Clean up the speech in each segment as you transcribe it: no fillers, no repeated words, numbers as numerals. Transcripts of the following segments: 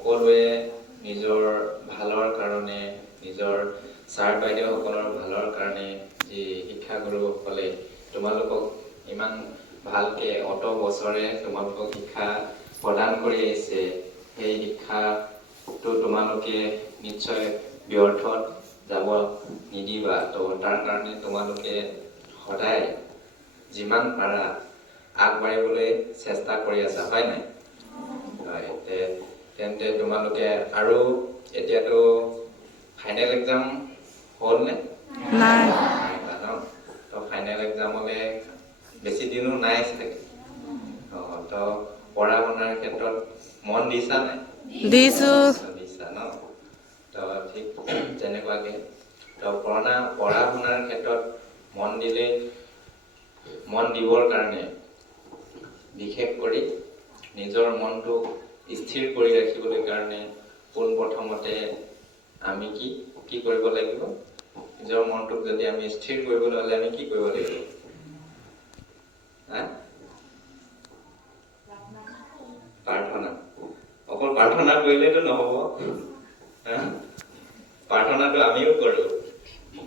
সকলোৱে নিজৰ ভালৰ কাৰণে নিজৰ ছাৰ বাইদেউসকলৰ ভালৰ কাৰণে যি শিক্ষাগুৰুসকলে তোমালোকক ইমান ভালকে অত বছৰে তোমালোকক শিক্ষা প্ৰদান কৰি আহিছে সেই শিক্ষাটো তোমালোকে নিশ্চয় ব্যৰ্থত যাব নিদিবা তো তাৰ কাৰণে তোমালোকে সদায় যিমান পাৰা আগবাঢ়িবলৈ চেষ্টা কৰি আছা হয় নাই হয় তেন্তে তোমালোকে আৰু এতিয়াতো ফাইনেল এক্সাম হ'ল নে নাই ন তো ফাইনেল এক্সামলৈ বেছি দিনো নাই চাগে তো পঢ়া শুনাৰ ক্ষেত্ৰত মন দিছা নাই দিছো দিছা ন তো ঠিক তেনেকুৱাকে তো পঢ়া শুনাৰ ক্ষেত্ৰত মন দিবৰ কাৰণে বিশেষ কৰি নিজৰ মনটো স্থিৰ কৰি ৰাখিবলৈ কাৰণে পোনপ্ৰথমতে আমি কি কৰিব লাগিব নিজৰ মনটোক যদি আমি স্থিৰ কৰিবলৈ হ'লে আমি কি কৰিব লাগিব প্ৰাৰ্থনা অকল প্ৰাৰ্থনা কৰিলেতো নহ'ব প্ৰাৰ্থনাটো আমিও কৰোঁ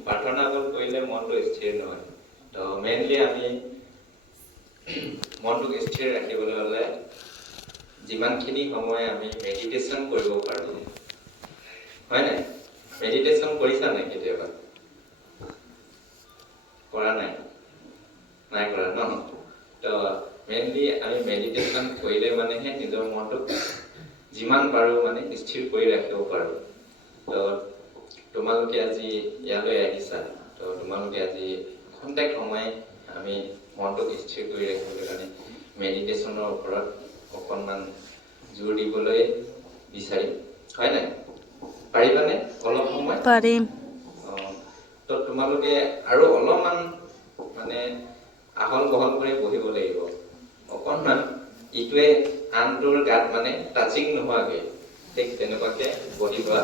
প্ৰাৰ্থনা অকল কৰিলে মনটো স্থিৰ নহয় তো মেইনলি আমি মনটোক স্থিৰ ৰাখিবলৈ হ'লে যিমানখিনি সময় আমি মেডিটেশ্যন কৰিব পাৰোঁ হয় নাই মেডিটেশ্যন কৰিছা নাই কেতিয়াবা কৰা নাই কৰা ন তো মেইনলি আমি মেডিটেশ্যন কৰিলে মানেহে নিজৰ মনটোক যিমান পাৰোঁ মানে স্থিৰ কৰি ৰাখিব পাৰোঁ তো তোমালোকে আজি ইয়ালৈ আহিছা তো তোমালোকে আজি খন্তেক সময় আমি মনটোক স্থিৰ কৰি ৰাখিবলৈ কাৰণে মেডিটেশ্যনৰ ওপৰত অকণমান জোৰ দিবলৈ বিচাৰিম হয় নাই পাৰিবানে অলপ সময় পাৰিম তো তোমালোকে আৰু অলপমান মানে আহল বহল কৰি বহিব লাগিব অকণমান ইটোৱে আনটোৰ গাত মানে টাচিং নোহোৱাকৈ ঠিক তেনেকুৱাকৈ বহিবা